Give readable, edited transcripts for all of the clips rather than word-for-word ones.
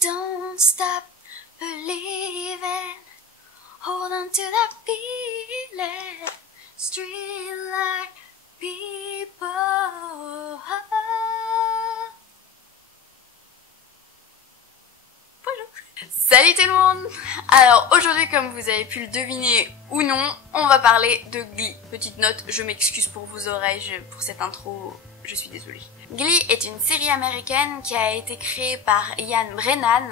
Don't stop believing. Hold on to that feeling. Streetlight people. Bonjour. Salut tout le monde. Alors aujourd'hui, comme vous avez pu le deviner ou non, on va parler de Glee. Petite note, je m'excuse pour vos oreilles, pour cette intro, je suis désolée. Glee est une série américaine qui a été créée par Ian Brennan,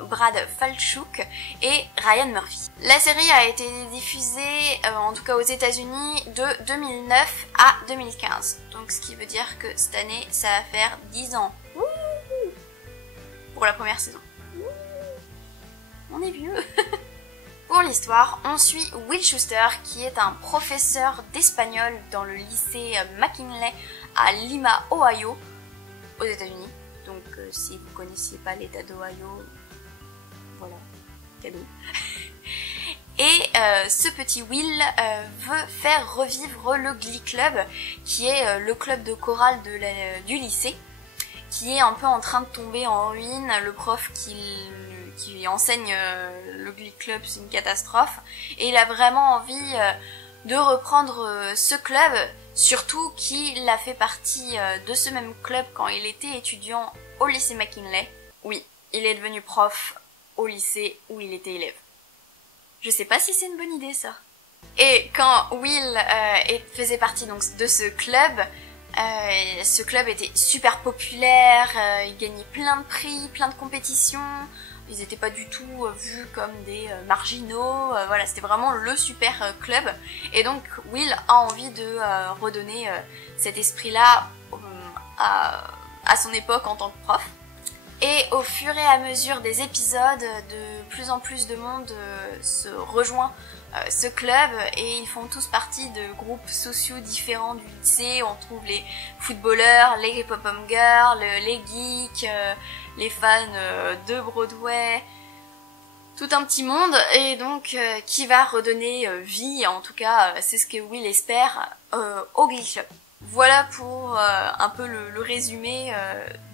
Brad Falchuk et Ryan Murphy. La série a été diffusée, en tout cas aux États-Unis, de 2009 à 2015. Donc ce qui veut dire que cette année, ça va faire 10 ans. Wouhou, pour la première saison. On est vieux. Pour l'histoire, on suit Will Schuester qui est un professeur d'espagnol dans le lycée McKinley à Lima, Ohio, aux États-Unis. Donc si vous connaissiez pas l'état d'Ohio, voilà, cadeau. Et ce petit Will veut faire revivre le Glee Club, qui est le club de chorale du lycée, qui est un peu en train de tomber en ruine. Le prof qui enseigne le Glee Club, c'est une catastrophe. Et il a vraiment envie de reprendre ce club, surtout qu'il a fait partie de ce même club quand il était étudiant au lycée McKinley. Oui, il est devenu prof au lycée où il était élève. Je sais pas si c'est une bonne idée ça. Et quand Will faisait partie donc de ce club était super populaire, il gagnait plein de prix, plein de compétitions, ils étaient pas du tout vus comme des marginaux, voilà, c'était vraiment le super club. Et donc Will a envie de redonner cet esprit-là à son époque en tant que prof. Et au fur et à mesure des épisodes, de plus en plus de monde se rejoint ce club et ils font tous partie de groupes sociaux différents du lycée. On trouve les footballeurs, les pop-up girls, les geeks, les fans de Broadway, tout un petit monde, et donc qui va redonner vie, en tout cas c'est ce que Will espère, au Glee Club. Voilà pour un peu le résumé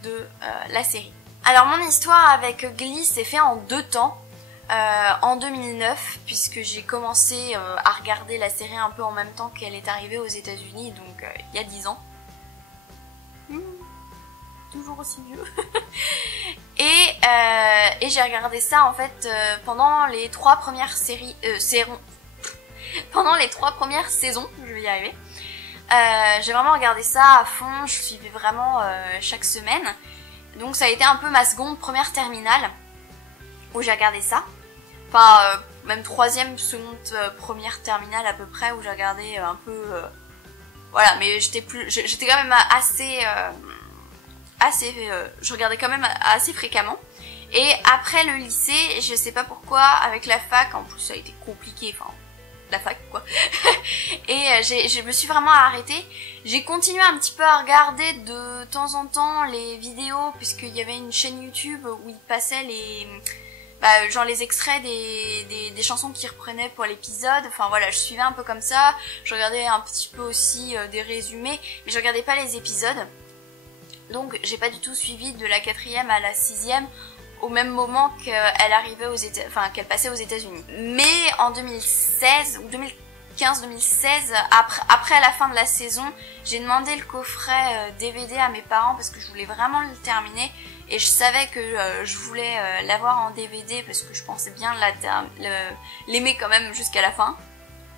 de la série. Alors mon histoire avec Glee s'est fait en 2 temps. En 2009, puisque j'ai commencé à regarder la série un peu en même temps qu'elle est arrivée aux États-Unis, donc il y a 10 ans. Toujours aussi vieux. Et j'ai regardé ça en fait pendant les 3 premières pendant les 3 premières saisons, je vais y arriver. J'ai vraiment regardé ça à fond, je suivais vraiment chaque semaine. Donc ça a été un peu ma première terminale où j'ai regardé ça. Enfin, même 3e, seconde, première terminale à peu près, où j'ai regardé un peu... voilà, mais j'étais quand même je regardais quand même assez fréquemment. Et après le lycée, je sais pas pourquoi, avec la fac, en plus ça a été compliqué, enfin... la fac quoi. Et je me suis vraiment arrêtée. J'ai continué un petit peu à regarder de temps en temps les vidéos, puisqu'il y avait une chaîne YouTube où ils passaient genre les extraits des chansons qu'ils reprenaient pour l'épisode. Enfin voilà, je suivais un peu comme ça. Je regardais un petit peu aussi des résumés, mais je regardais pas les épisodes. Donc j'ai pas du tout suivi de la 4e à la 6e au même moment qu'elle arrivait qu'elle passait aux États-Unis. Mais en 2016 ou 2015-2016, après la fin de la saison, j'ai demandé le coffret DVD à mes parents parce que je voulais vraiment le terminer et je savais que je voulais l'avoir en DVD parce que je pensais bien l'aimer quand même jusqu'à la fin.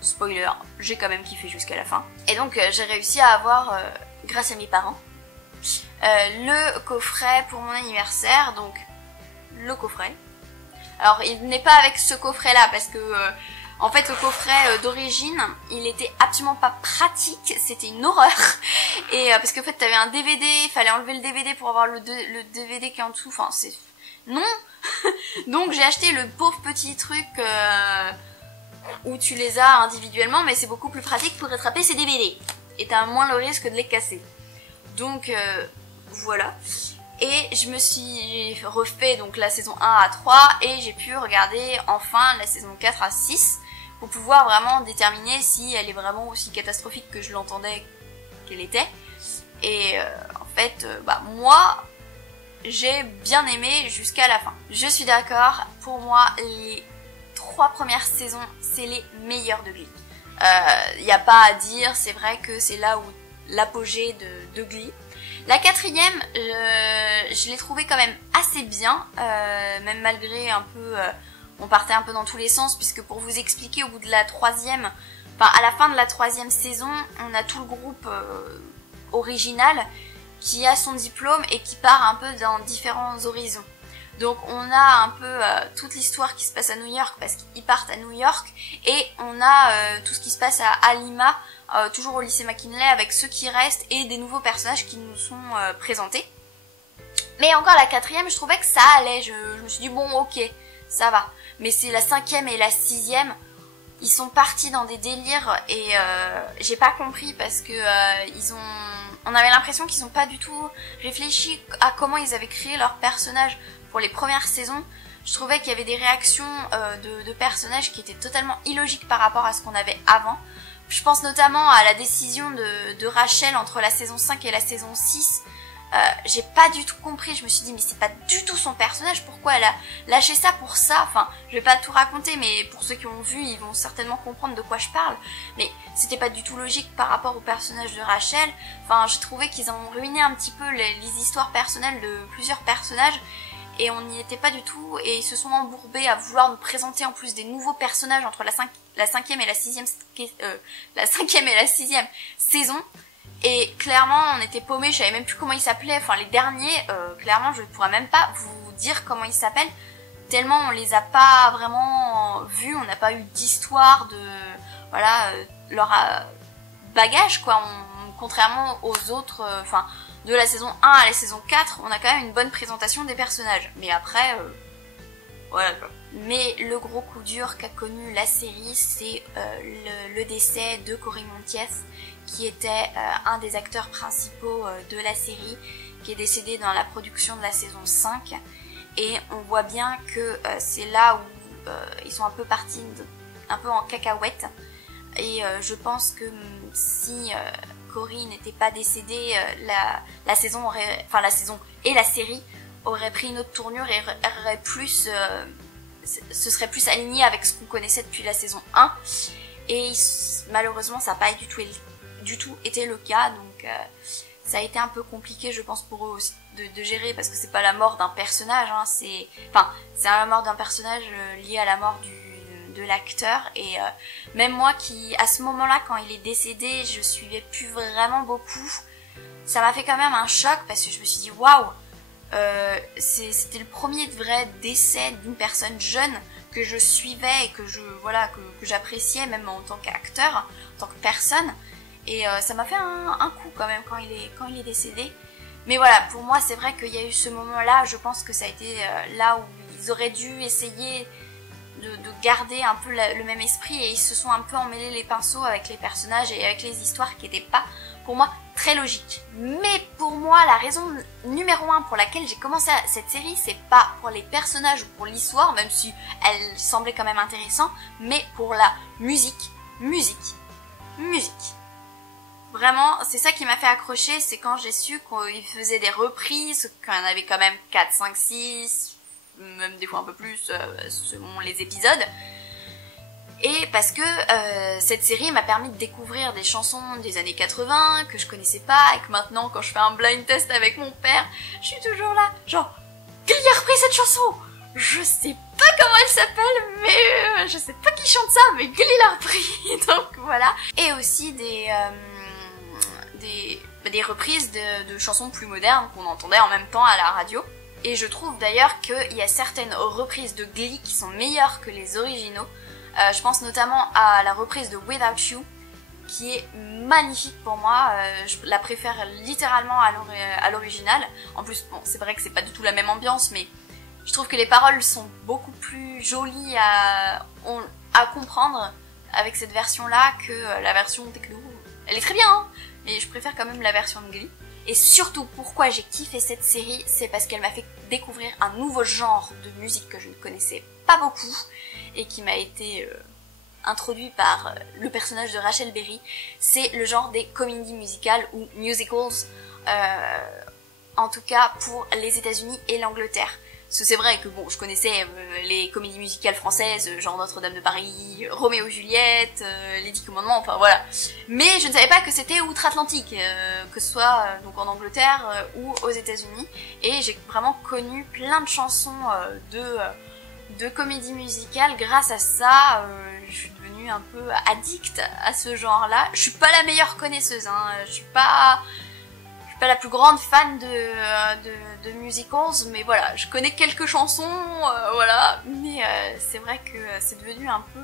Spoiler, j'ai quand même kiffé jusqu'à la fin. Et donc j'ai réussi à avoir, grâce à mes parents, le coffret pour mon anniversaire, donc le coffret. Alors il n'est pas avec ce coffret là parce que en fait le coffret d'origine il était absolument pas pratique, c'était une horreur. Et parce qu'en fait t'avais un DVD, il fallait enlever le DVD pour avoir le DVD qui est en dessous, enfin c'est... Non. Donc j'ai acheté le pauvre petit truc où tu les as individuellement, mais c'est beaucoup plus pratique pour rattraper ces DVD. Et t'as moins le risque de les casser. Donc voilà. Et je me suis refait donc la saison 1 à 3 et j'ai pu regarder enfin la saison 4 à 6 pour pouvoir vraiment déterminer si elle est vraiment aussi catastrophique que je l'entendais qu'elle était. Et en fait, moi, j'ai bien aimé jusqu'à la fin. Je suis d'accord, pour moi les 3 premières saisons c'est les meilleures de Glee. Y a pas à dire, c'est vrai que c'est là où l'apogée de Glee. La 4e, je l'ai trouvée quand même assez bien, même malgré un peu, on partait un peu dans tous les sens, puisque pour vous expliquer, au bout de la 3e, enfin à la fin de la 3e saison, on a tout le groupe original qui a son diplôme et qui part un peu dans différents horizons. Donc on a un peu toute l'histoire qui se passe à New York parce qu'ils partent à New York, et on a tout ce qui se passe à Alima, toujours au lycée McKinley, avec ceux qui restent et des nouveaux personnages qui nous sont présentés. Mais encore la 4e, je trouvais que ça allait, je me suis dit bon ok, ça va. Mais c'est la 5e et la 6e, ils sont partis dans des délires et j'ai pas compris parce que on avait l'impression qu'ils ont pas du tout réfléchi à comment ils avaient créé leur personnage pour les premières saisons. Je trouvais qu'il y avait des réactions de personnages qui étaient totalement illogiques par rapport à ce qu'on avait avant. Je pense notamment à la décision de Rachel entre la saison 5 et la saison 6. J'ai pas du tout compris, je me suis dit mais c'est pas du tout son personnage, pourquoi elle a lâché ça pour ça, enfin je vais pas tout raconter mais pour ceux qui ont vu ils vont certainement comprendre de quoi je parle, mais c'était pas du tout logique par rapport au personnage de Rachel. Enfin j'ai trouvé qu'ils ont ruiné un petit peu les histoires personnelles de plusieurs personnages et on n'y était pas du tout, et ils se sont embourbés à vouloir nous présenter en plus des nouveaux personnages entre la 5e et la 6e saison. Et clairement, on était paumés, je savais même plus comment ils s'appelaient. Enfin, les derniers, clairement, je ne pourrais même pas vous dire comment ils s'appellent. Tellement on les a pas vraiment vus, on n'a pas eu d'histoire de, voilà, leur bagage, quoi. Contrairement aux autres, enfin, de la saison 1 à la saison 4, on a quand même une bonne présentation des personnages. Mais après, voilà, quoi. Mais le gros coup dur qu'a connu la série, c'est le décès de Cory Monteith, qui était un des acteurs principaux de la série, qui est décédé dans la production de la saison 5. Et on voit bien que c'est là où ils sont un peu partis un peu en cacahuète. Et je pense que si Cory n'était pas décédé, la saison et la série auraient pris une autre tournure et auraient plus... ce serait plus aligné avec ce qu'on connaissait depuis la saison 1. Et malheureusement, ça n'a pas du tout été le cas. Donc ça a été un peu compliqué, je pense, pour eux aussi de gérer, parce que c'est pas la mort d'un personnage, hein, c'est la mort d'un personnage lié à la mort de l'acteur. Et même moi qui, à ce moment-là, quand il est décédé, je suivais plus vraiment beaucoup, ça m'a fait quand même un choc, parce que je me suis dit waouh, c'était le premier vrai décès d'une personne jeune que je suivais et que j'appréciais même en tant qu'acteur, en tant que personne. Et ça m'a fait un coup quand même quand il est décédé. Mais voilà, pour moi c'est vrai qu'il y a eu ce moment-là, je pense que ça a été là où ils auraient dû essayer de garder un peu le même esprit, et ils se sont un peu emmêlés les pinceaux avec les personnages et avec les histoires qui n'étaient pas, pour moi, très logiques. Mais pour moi, la raison numéro 1 pour laquelle j'ai commencé cette série, c'est pas pour les personnages ou pour l'histoire, même si elle semblait quand même intéressante, mais pour la musique. Vraiment, c'est ça qui m'a fait accrocher, c'est quand j'ai su qu'ils faisaient des reprises, qu'il y en avait quand même 4, 5, 6, même des fois un peu plus selon les épisodes. Et parce que cette série m'a permis de découvrir des chansons des années 80 que je connaissais pas, et que maintenant quand je fais un blind test avec mon père, je suis toujours là, genre, Glee a repris cette chanson, je sais pas comment elle s'appelle, mais je sais pas qui chante ça, mais Glee l'a repris. Donc voilà. Et aussi des reprises de chansons plus modernes qu'on entendait en même temps à la radio. Et je trouve d'ailleurs qu'il y a certaines reprises de Glee qui sont meilleures que les originaux. Je pense notamment à la reprise de Without You, qui est magnifique pour moi. Je la préfère littéralement à l'original. En plus, bon, c'est vrai que c'est pas du tout la même ambiance, mais je trouve que les paroles sont beaucoup plus jolies à comprendre avec cette version-là que la version techno. Elle est très bien, hein, mais je préfère quand même la version de Glee. Et surtout, pourquoi j'ai kiffé cette série, c'est parce qu'elle m'a fait découvrir un nouveau genre de musique que je ne connaissais pas beaucoup, et qui m'a été introduit par le personnage de Rachel Berry. C'est le genre des comédies musicales ou musicals. en tout cas pour les États-Unis et l'Angleterre. Parce que c'est vrai que bon, je connaissais les comédies musicales françaises, genre Notre-Dame de Paris, Roméo et Juliette, Les 10 Commandements, enfin voilà. Mais je ne savais pas que c'était outre-Atlantique, que ce soit donc en Angleterre ou aux États-Unis. Et j'ai vraiment connu plein de chansons de comédies musicales grâce à ça. Je suis devenue un peu addict à ce genre-là. Je suis pas la meilleure connaisseuse, hein. Je suis pas la plus grande fan de musicals, mais voilà, je connais quelques chansons, voilà, mais c'est vrai que c'est devenu un peu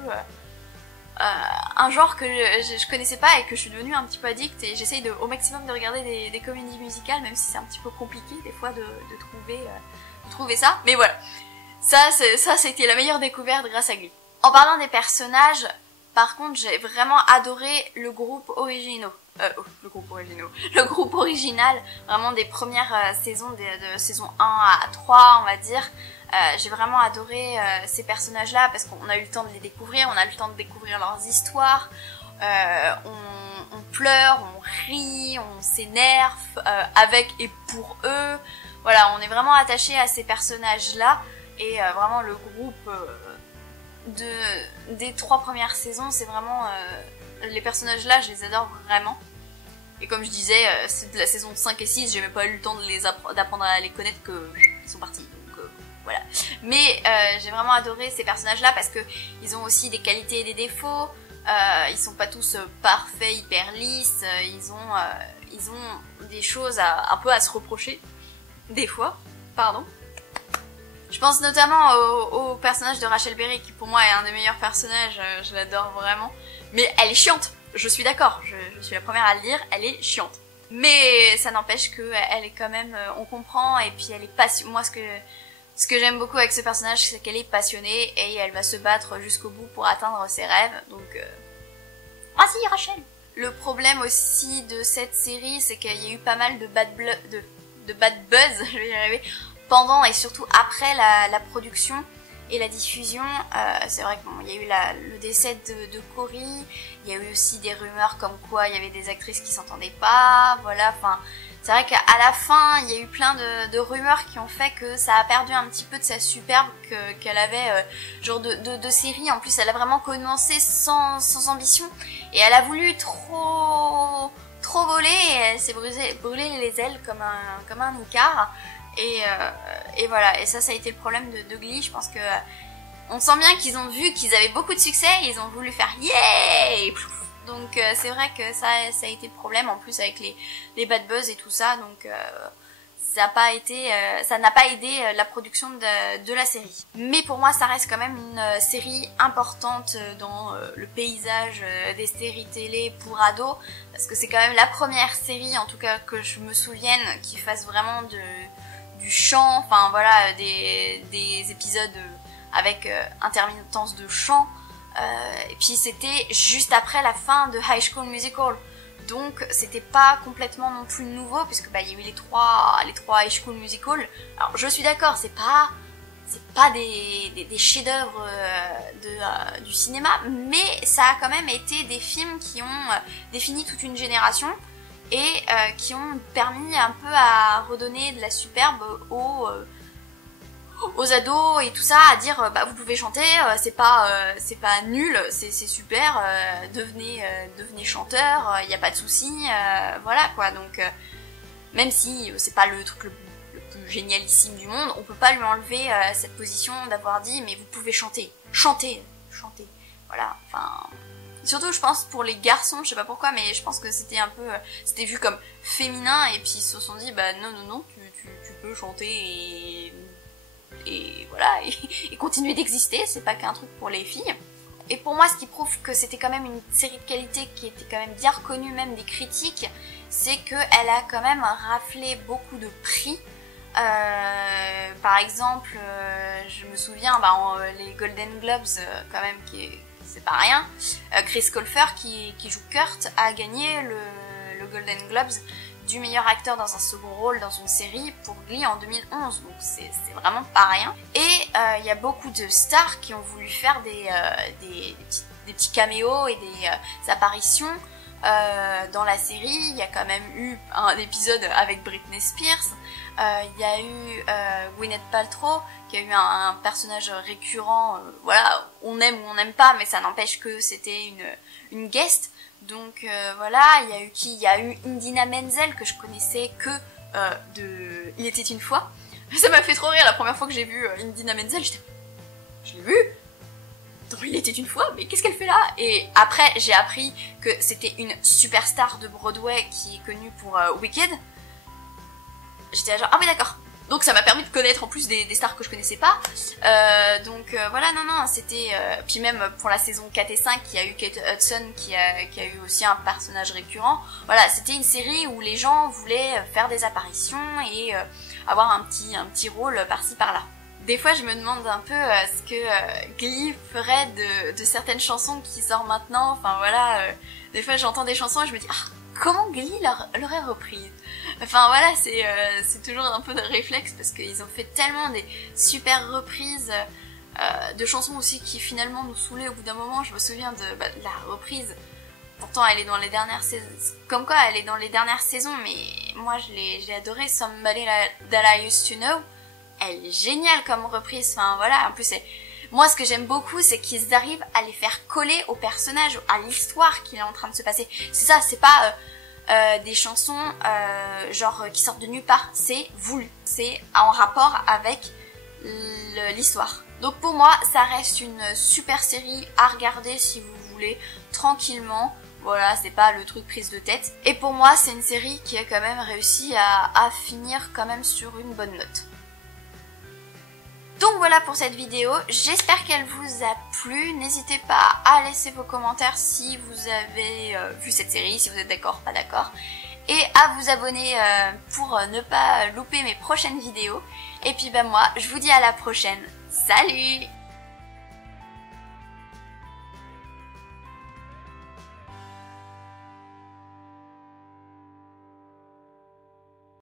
un genre que je connaissais pas et que je suis devenue un petit peu addict, et j'essaye au maximum de regarder des comédies musicales, même si c'est un petit peu compliqué des fois de trouver ça, mais voilà, ça c'était la meilleure découverte grâce à Glee. En parlant des personnages, par contre, j'ai vraiment adoré le groupe le groupe original, vraiment des premières saisons, de saison 1 à 3, on va dire. J'ai vraiment adoré ces personnages-là parce qu'on a eu le temps de les découvrir, on a eu le temps de découvrir leurs histoires, on pleure, on rit, on s'énerve avec et pour eux. Voilà, on est vraiment attaché à ces personnages-là, et vraiment le groupe des 3 premières saisons, c'est vraiment les personnages là, je les adore vraiment. Et comme je disais, c'est de la saison 5 et 6, j'ai même pas eu le temps d'apprendre à les connaître, que ils sont partis, donc voilà. Mais j'ai vraiment adoré ces personnages là parce que ils ont aussi des qualités et des défauts, ils sont pas tous parfaits, hyper lisses, ils ont des choses un peu à se reprocher, des fois, pardon. Je pense notamment au personnage de Rachel Berry, qui pour moi est un des meilleurs personnages, je l'adore vraiment. Mais elle est chiante, je suis d'accord, je suis la première à le dire, elle est chiante. Mais ça n'empêche qu'elle est quand même, on comprend, et puis elle est passionnée. Moi, ce que j'aime beaucoup avec ce personnage, c'est qu'elle est passionnée, et elle va se battre jusqu'au bout pour atteindre ses rêves, donc vas-y Rachel. Le problème aussi de cette série, c'est qu'il y a eu pas mal de bad buzz, je vais y arriver, pendant et surtout après la production et la diffusion. C'est vrai qu'il y a eu le décès de Cory, il y a eu aussi des rumeurs comme quoi il y avait des actrices qui s'entendaient pas, voilà, enfin, c'est vrai qu'à la fin, il y a eu plein de rumeurs qui ont fait que ça a perdu un petit peu de sa superbe qu'elle avait, genre de série. En plus, elle a vraiment commencé sans ambition, et elle a voulu trop voler, et elle s'est brûlé les ailes comme un icare. Et voilà, et ça a été le problème de Glee. Je pense que on sent bien qu'ils ont vu qu'ils avaient beaucoup de succès, et ils ont voulu faire yeah. Donc c'est vrai que ça a été le problème, en plus avec les bad buzz et tout ça, donc ça n'a pas aidé la production de la série. Mais pour moi, ça reste quand même une série importante dans le paysage des séries télé pour ados, parce que c'est quand même la première série, en tout cas que je me souvienne, qui fasse vraiment du chant, enfin voilà, des épisodes avec intermittence de chant, et puis c'était juste après la fin de High School Musical, donc c'était pas complètement non plus nouveau, puisque il y a eu les trois High School Musical. Alors je suis d'accord, c'est pas des chefs-d'œuvre du cinéma, mais ça a quand même été des films qui ont défini toute une génération, et qui ont permis un peu à redonner de la superbe aux ados et tout ça, à dire vous pouvez chanter, c'est pas nul, c'est super, devenez chanteur, y a pas de souci, voilà quoi. Donc même si c'est pas le truc le plus génialissime du monde, on peut pas lui enlever cette position d'avoir dit mais vous pouvez chanter, voilà, enfin. Surtout, je pense, pour les garçons, je sais pas pourquoi, mais je pense que c'était un peu, c'était vu comme féminin, et puis ils se sont dit, non, tu peux chanter et voilà, et continuer d'exister, c'est pas qu'un truc pour les filles. Et pour moi, ce qui prouve que c'était quand même une série de qualité qui était quand même bien reconnue, même des critiques, c'est qu'elle a quand même raflé beaucoup de prix. Par exemple, je me souviens, les Golden Globes, quand même, c'est pas rien. Chris Colfer, qui joue Kurt, a gagné le Golden Globes du meilleur acteur dans un second rôle dans une série pour Glee en 2011, donc c'est vraiment pas rien. Et il y a beaucoup de stars qui ont voulu faire des petits caméos et des apparitions dans la série. Il y a quand même eu un épisode avec Britney Spears, Il y a eu Gwyneth Paltrow, qui a eu un personnage récurrent, voilà, on aime ou on n'aime pas, mais ça n'empêche que c'était une guest. Donc voilà, il y a eu qui? Il y a eu Idina Menzel, que je connaissais que de Il était une fois. Ça m'a fait trop rire la première fois que j'ai vu Idina Menzel, je l'ai vu dans Il était une fois, mais qu'est-ce qu'elle fait là? Et après, j'ai appris que c'était une superstar de Broadway qui est connue pour Wicked. J'étais genre, ah mais d'accord. Donc ça m'a permis de connaître en plus des stars que je connaissais pas. Voilà, non, c'était... puis même pour la saison 4 et 5, il y a eu Kate Hudson qui a eu aussi un personnage récurrent. Voilà, c'était une série où les gens voulaient faire des apparitions et avoir un petit rôle par-ci par-là. Des fois, je me demande un peu ce que Glee ferait de certaines chansons qui sortent maintenant. Enfin voilà, des fois j'entends des chansons et je me dis, ah, comment Glee l'aurait reprise? Enfin voilà, c'est toujours un peu de réflexe parce qu'ils ont fait tellement des super reprises de chansons aussi qui finalement nous saoulaient au bout d'un moment. Je me souviens de la reprise. Pourtant, elle est dans les dernières saisons. Comme quoi, elle est dans les dernières saisons, mais moi je l'ai adorée. Somebody That I Used to Know. Elle est géniale comme reprise. Enfin voilà, en plus moi ce que j'aime beaucoup c'est qu'ils arrivent à les faire coller au personnage, à l'histoire qui est en train de se passer. C'est ça, c'est pas des chansons genre qui sortent de nulle part, c'est voulu, c'est en rapport avec l'histoire. Donc pour moi ça reste une super série à regarder si vous voulez tranquillement. Voilà, c'est pas le truc prise de tête. Et pour moi c'est une série qui a quand même réussi à finir quand même sur une bonne note. Donc voilà pour cette vidéo, j'espère qu'elle vous a plu, n'hésitez pas à laisser vos commentaires si vous avez vu cette série, si vous êtes d'accord, pas d'accord, et à vous abonner pour ne pas louper mes prochaines vidéos. Et puis moi, je vous dis à la prochaine, salut!